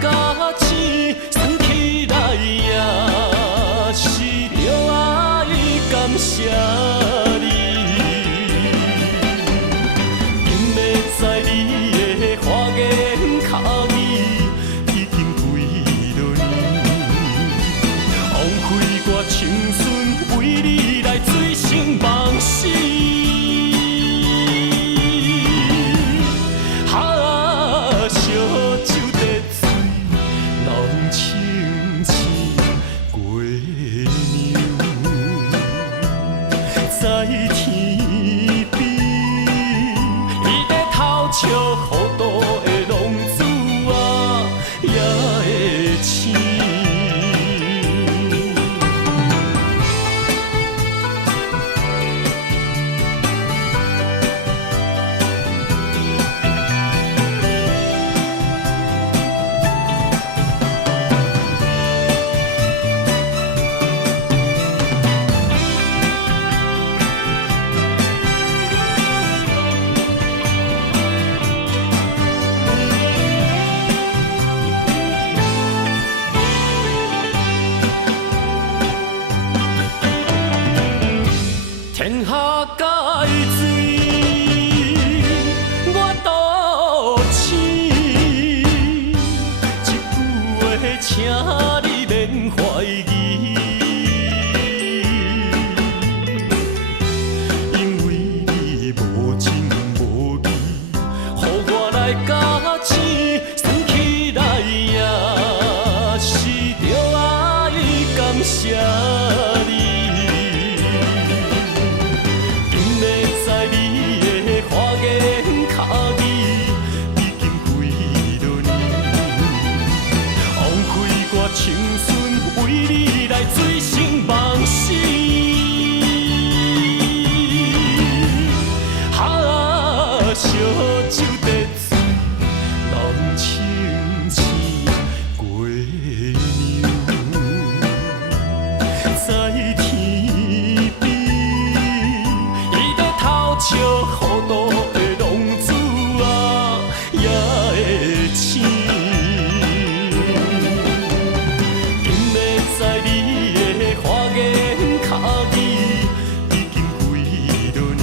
甲钱，算起来也是着爱感谢你。因会知你的花言巧语已经几落年，枉费我青春为你来醉生梦死。在天边，伊在偷笑，雨度的浪子啊，也会醒。天下界水，我独醒。一句话，请你免怀疑，因为你无情无义，予我来甲钱，算起来也是着爱感谢你。青春为你来醉生梦死，烧酒得醉，人清醒过牛。在天边，伊在偷笑，雨度的浪子啊，也会醒。在你的花言巧语已经几落年，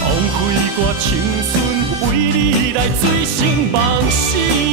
枉费我青春为你来醉生梦死。